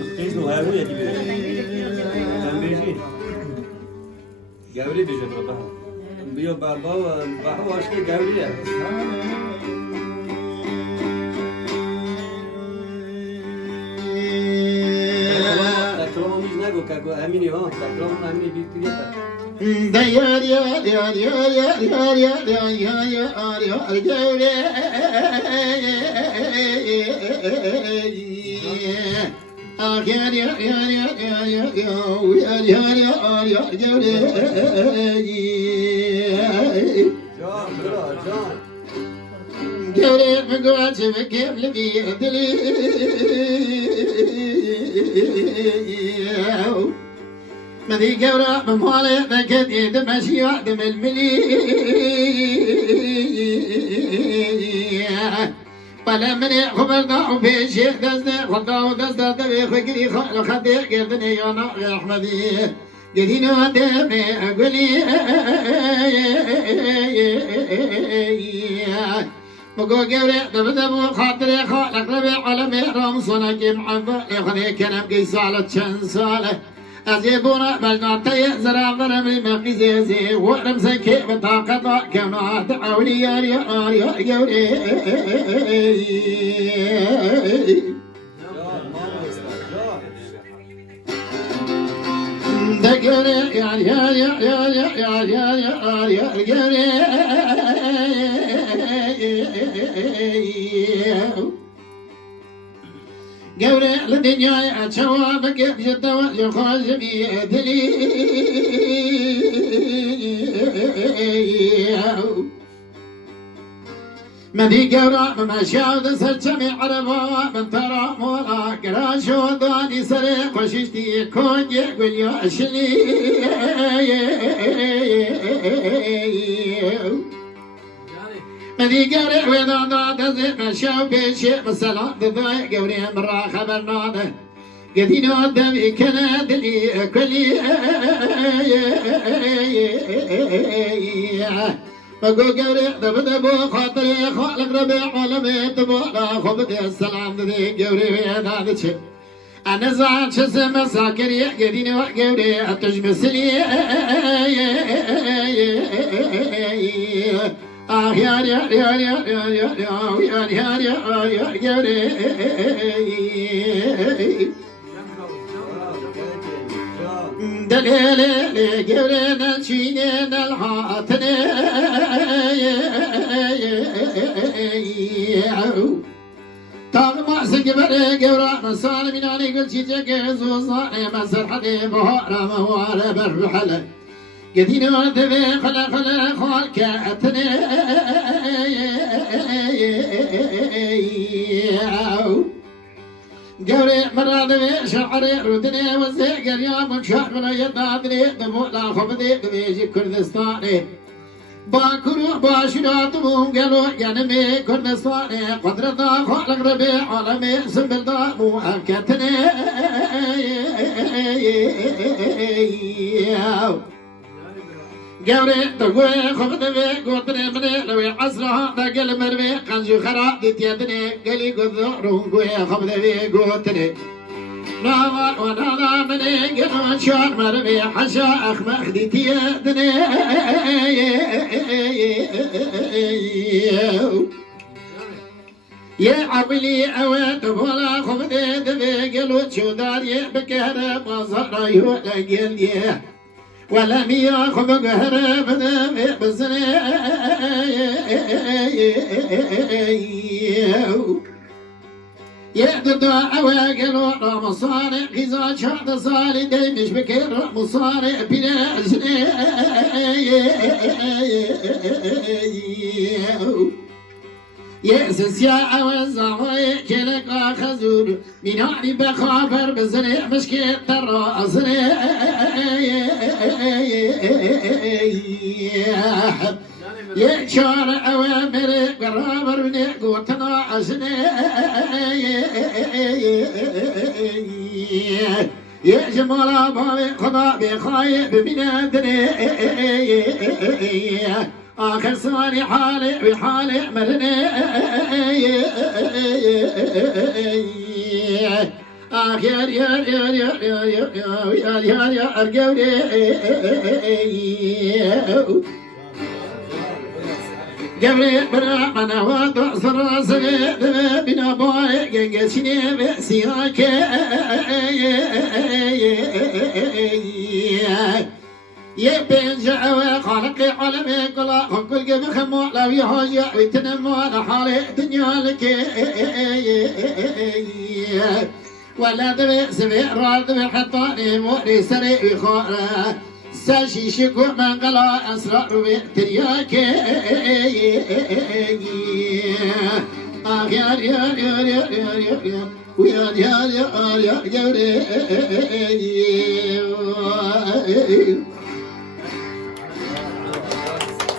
قيس وهارون يجي جاوري بيجي بربها بيو بابا وبابا واشكي جاوري تكلم مش نقول كأقول أميني ها تكلم أميني بيتريتا ديار يا ديار يا يا يا يا يا يا يا يا جوري يا يا يا يا يا يا يا يا يا جوري جان برا جان جوري مقعد بكيف لبي دلي مذي قورا بمالي ذكت يدم أشياء دم الملي بلا مني خبرنا وبيشي دزنا خلقا ودزنا دبي خكري خال خدي قردني يانا أحمدي قدينو دمي أقولي مقو قوري دبدبو خاطري خالق ربي علمي رمصنا كيم عفا يخذي كلام قيس على تشان صالح أزيبونا بجناتي زرافنا من مقزيزي ورم سكي بطاقة كما تعولي يا يا يا قوري دقوري يا يا يا يا يا يا يا يا قوري قوري للدنيا أتشوابك بجدوى لخوش بيدلي مدي قورا مماشاو دسر جميع عربا من ترى مورا قراشو داني سرق وششتي كون يقول يا شلي مدي قوري ويضا دزي مشاو بيشي مسلا دضاي قوري مرا خبرنا ده قدينو دمي كنا دلي كلي بقو قوري دبدبو خاطري خالق ربيع علمي تبولا خبدي السلام دي قوري ويضا دشي أنا زعل شسم ساكري قدينو قوري أتجمسلي آه يا يا يا يا يا يا يا يا يا يا يا دليل جورنا شيننا الحاتنا طاغما سكبر جورا مسال من علي قل شي جاكز وصاني مسر حدي بهارا موارا بالرحلة قدينا ودبي خلا خلا خالك أتنا قوري مرا دبي شعري ردني وزيق اليوم مشاع من يدادني دمولا خبدي دبيجي كردستاني باكرو باشرات مهم قالوا ينمي كردستاني قدرتا خالق ربي عالمي سبلتا مؤكتني قوري تقوي خبدبي قوتني مني لوي عصرها دقل مرمي قنجو خرا ديتيادني قلي قذورون قوي خبدبي قوتني ناظر وناظر مني قنوان شان مرمي حشا أخمخ ديتيادني يا عبلي أويت بولا خبدي دبي قلو شوداري بكهر مصر يولا قلي ولم يأخذ قهر بدمي بزني يعدد أواقل ورمصاني إذا شعد صالي ديمش بكير رمصاني بلا أجني يأسس يا أوزعوي كلك خزور من علي بخابر بزني مشكلة الرأسني يا شارع أوامر قرابر من قوتنا عشني يا جمال أبوي خدا بخايب من أدري آخر ثواني حالي بحالي مرني آخ يا القوري قبل برا منا وضع صراصر بنا باي جنجسني بسياك يبنجع وخالق علمي كلا كل قبل خمو لو يهجع ويتنمو لحالي دنيا لك ولا دبي سبي راد بحطاني موري سري وخارا ساشي شكو من قلا أسرار بترياك يا ويا يا